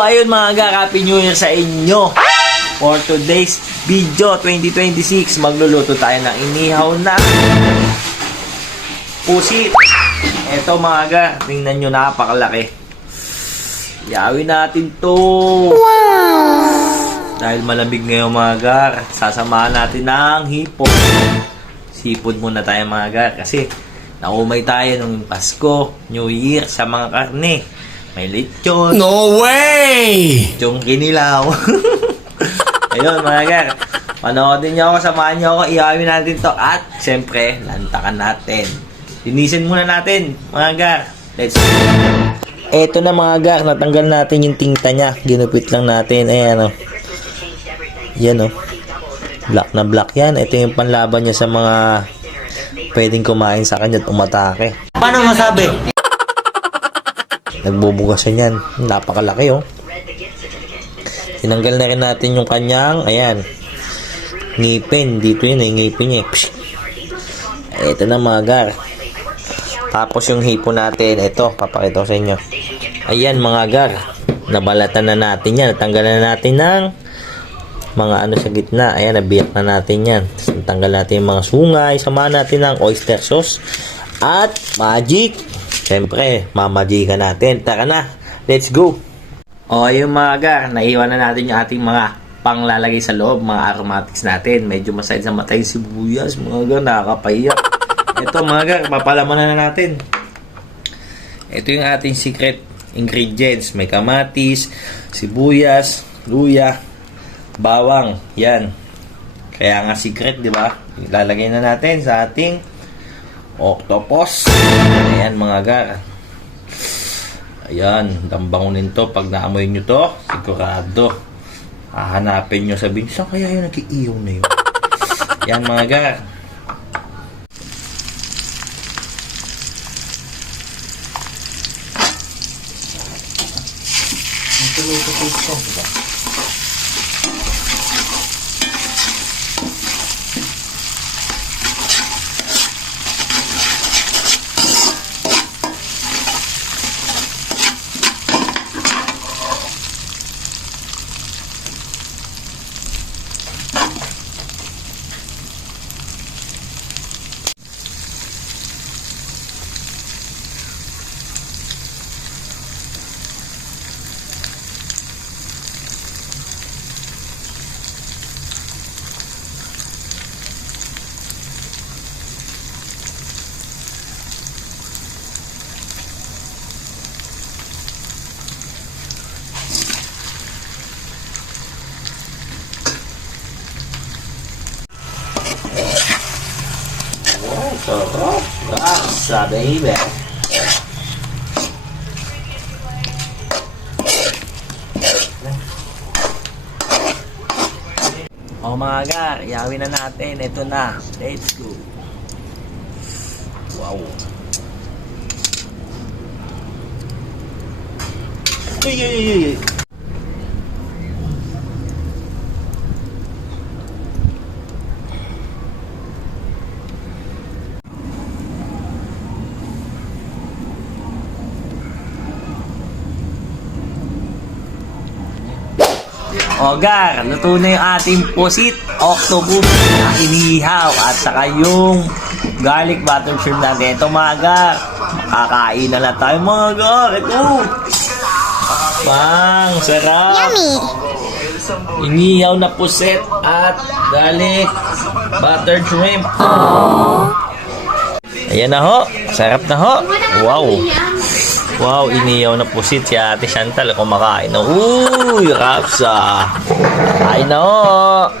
ayun mga gar, Happy New Year sa inyo. For today's video 2026, magluluto tayo ng inihaw na pusit. Eto mga gar, tingnan nyo, napakalaki. Yawin natin to. Dahil malamig ngayon mga gar, sasamahan natin ng hipon. Sipon muna tayo mga gar, kasi naumay tayo nung Pasko, New Year sa mga karne. May lechon. No way! Lechon kinilaw. Ayun mga gar, panoodin nyo ako, samahan nyo ako, iawin natin to. At siyempre, lantakan natin. Linisin muna natin mga gar. Let's go. Eto na mga gar, natanggal natin yung tinta nya. Ginupit lang natin. Ayan o. Yan o. Black na black yan. Ito yung panlaban niya sa mga pwedeng kumain sa kanya at umatake. Paano masabi? Nagbubugasan yan. Napakalaki oh. Tinanggal na rin natin yung kanyang, ayan, ngipin. Dito yun eh, ngipin niya. Ito na mga gar. Tapos yung hipon natin, ito, papakita ko sa inyo. Ayan mga gar. Nabalatan na natin yan. Natanggalan na natin ng mga ano sa gitna. Ayan, nabiyak na natin yan. Natanggal natin yung mga sungay. Samahan natin ng oyster sauce. At magic. Siyempre, mamagikan natin. Tara na, let's go. O, yung mga gar, naiwan na natin yung ating mga panglalagay sa loob, mga aromatics natin. Medyo masayad sa matay sibuyas, mga gar, nakakapahiyak. Ito mga gar, papalaman na natin. Ito yung ating secret ingredients. May kamatis, sibuyas, luya, bawang. Yan. Kaya nga secret, di ba? Ilalagay na natin sa ating octopus. Ayan mga gar. Ayan, dambangunin to. Pag naamoy nyo to, sigurado hahanapin nyo, sabihin, saan kaya yung nag-iiyaw na yun? Ayan mga gar. Sarap. Lasa, baby. O mga gar, yawin na natin. Ito na. Let's go. Wow. Uy. O gar, luto na yung ating pusit, octopus na inihaw at saka yung garlic butter shrimp natin. Ito mga gar, makakain na lang tayo mga gar. Ito. Bang, sarap. Yummy! Inihaw na pusit at garlic butter shrimp. Ayan na ho, sarap na ho. Wow. Wow, iniyaw na pusit si Ate Chantal kumakain na. Uy, rapsa. Kain na ho.